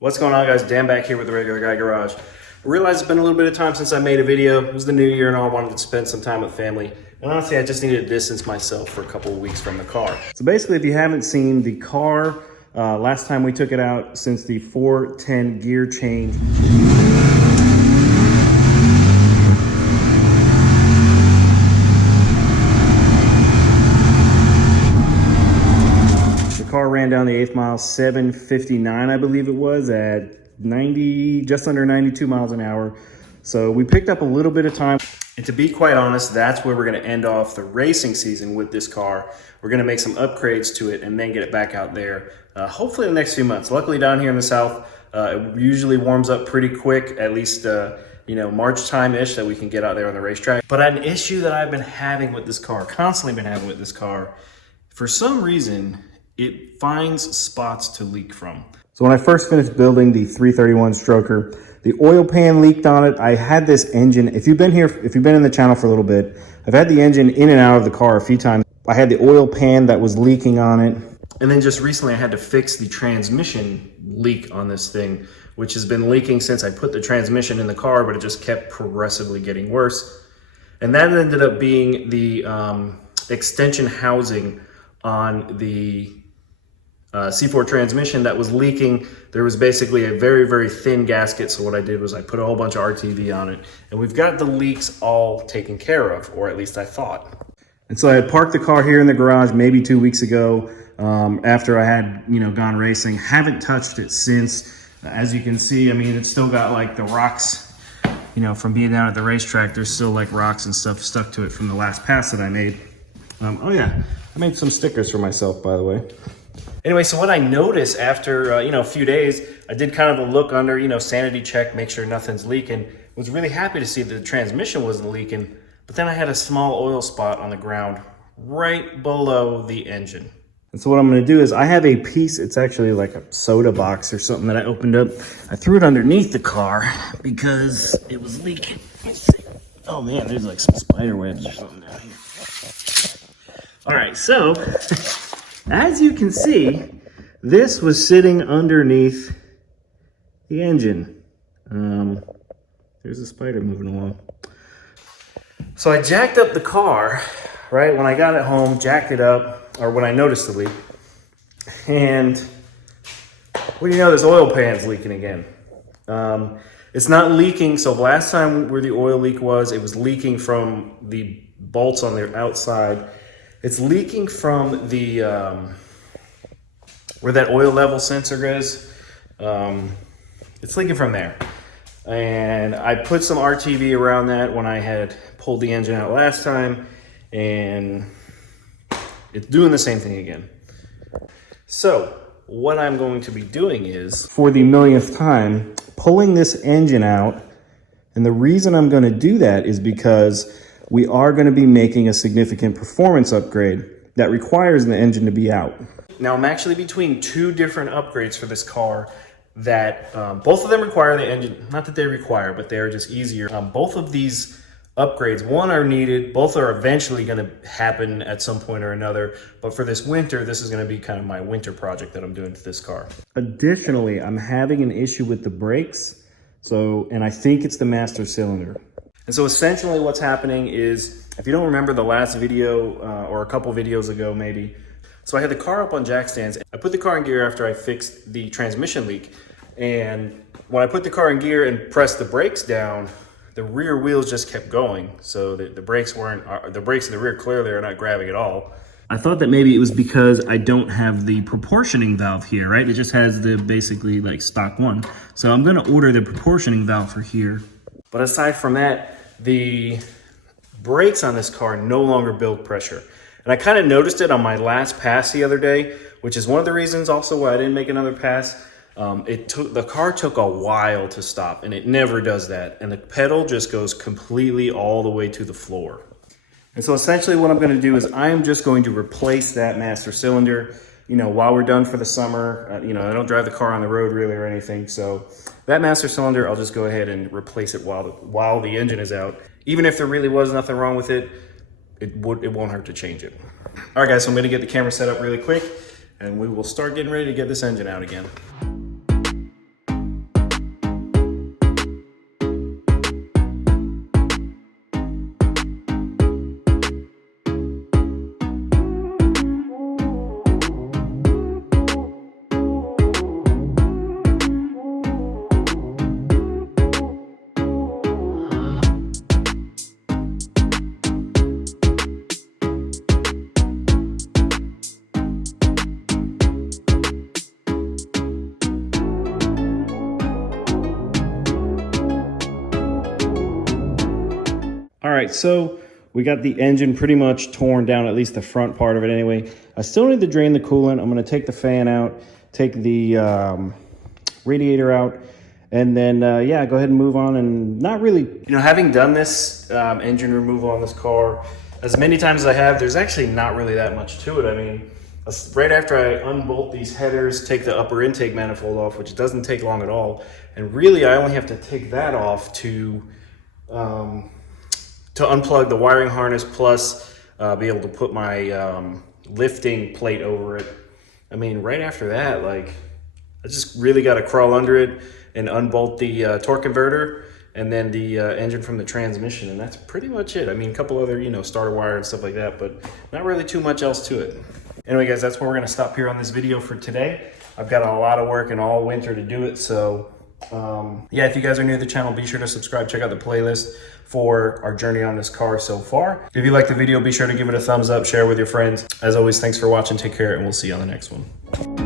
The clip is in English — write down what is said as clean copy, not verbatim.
What's going on, guys? Dan back here with the Regular Guy Garage. I realized it's been a little bit of time since I made a video. It was the new year and all. I wanted to spend some time with family. And honestly, I just needed to distance myself for a couple of weeks from the car. So basically, if you haven't seen the car, last time we took it out since the 410 gear change. Car ran down the 8th mile, 7:59, I believe it was, at 90, just under 92 miles an hour. So we picked up a little bit of time. And to be quite honest, that's where we're going to end off the racing season with this car. We're going to make some upgrades to it and then get it back out there, hopefully in the next few months. Luckily down here in the South, it usually warms up pretty quick, at least March time-ish, that we can get out there on the racetrack. But an issue that I've been having with this car, constantly been having with this car, for some reason, it finds spots to leak from. So when I first finished building the 331 stroker, the oil pan leaked on it. I had this engine, if you've been in the channel for a little bit, I've had the engine in and out of the car a few times. I had the oil pan that was leaking on it. And then just recently I had to fix the transmission leak on this thing, which has been leaking since I put the transmission in the car, but it just kept progressively getting worse. And that ended up being the extension housing on the C4 transmission that was leaking. There was basically a very, very thin gasket. So what I did was I put a whole bunch of RTV on it, and we've got the leaks all taken care of, or at least I thought. And so I had parked the car here in the garage maybe 2 weeks ago after I had, gone racing. Haven't touched it since. As you can see, I mean, it's still got like the rocks, from being down at the racetrack. There's still like rocks and stuff stuck to it from the last pass that I made. Oh yeah, I made some stickers for myself, by the way. Anyway, so what I noticed after, a few days, I did kind of a look under, sanity check, make sure nothing's leaking. Was really happy to see that the transmission wasn't leaking, but then I had a small oil spot on the ground right below the engine. And so what I'm gonna do is I have a piece, it's actually like a soda box or something that I opened up. I threw it underneath the car because it was leaking. Let's see. Oh man, there's like some spider webs or something down here. All right, so as you can see, this was sitting underneath the engine. There's a spider moving along. So I jacked up the car, right? When I got it home, jacked it up, or when I noticed the leak. And what do you know, this oil pan's leaking again. It's not leaking, so last time where the oil leak was, it was leaking from the bolts on the outside. It's leaking from the, where that oil level sensor is. It's leaking from there. And I put some RTV around that when I had pulled the engine out last time, and it's doing the same thing again. So what I'm going to be doing is, for the millionth time, pulling this engine out. And the reason I'm going to do that is because we are going to be making a significant performance upgrade that requires the engine to be out. Now I'm actually between two different upgrades for this car that both of them require the engine. Not that they require, but they're just easier. Both of these upgrades, one are needed, both are eventually going to happen at some point or another. But for this winter, this is going to be kind of my winter project that I'm doing to this car. Additionally, I'm having an issue with the brakes. And I think it's the master cylinder. And so essentially what's happening is, if you don't remember the last video or a couple videos ago maybe, so I had the car up on jack stands. I put the car in gear after I fixed the transmission leak. And when I put the car in gear and pressed the brakes down, the rear wheels just kept going. So the brakes weren't, the brakes in the rear clearly are not grabbing at all. I thought that maybe it was because I don't have the proportioning valve here, right? It just has the basically like stock one. So I'm gonna order the proportioning valve for here. But aside from that, the brakes on this car no longer build pressure. And I kind of noticed it on my last pass the other day, which is one of the reasons also why I didn't make another pass. The car took a while to stop, and it never does that. And the pedal just goes completely all the way to the floor. And so essentially what I'm going to do is I'm just going to replace that master cylinder, while we're done for the summer. I don't drive the car on the road really or anything. So that master cylinder, I'll just go ahead and replace it while the engine is out. Even if there really was nothing wrong with it, it won't hurt to change it. All right, guys, so I'm going to get the camera set up really quick, and we will start getting ready to get this engine out again. right, so we got the engine pretty much torn down, at least the front part of it anyway. I still need to drain the coolant. I'm gonna take the fan out, take the radiator out, and then yeah, go ahead and move on. And not really, you know, having done this engine removal on this car as many times as I have, there's actually not really that much to it. I mean, right after I unbolt these headers, take the upper intake manifold off, which doesn't take long at all, and really I only have to take that off to unplug the wiring harness, plus be able to put my lifting plate over it. I mean, right after that, like, I just really got to crawl under it and unbolt the torque converter and then the engine from the transmission, and that's pretty much it. I mean, a couple other, you know, starter wire and stuff like that, but not really too much else to it. Anyway, guys, that's where we're going to stop here on this video for today. I've got a lot of work and all winter to do it, so yeah, if you guys are new to the channel, be sure to subscribe, check out the playlist for our journey on this car so far. If you liked the video, be sure to give it a thumbs up, share it with your friends. As always, thanks for watching, take care, and we'll see you on the next one.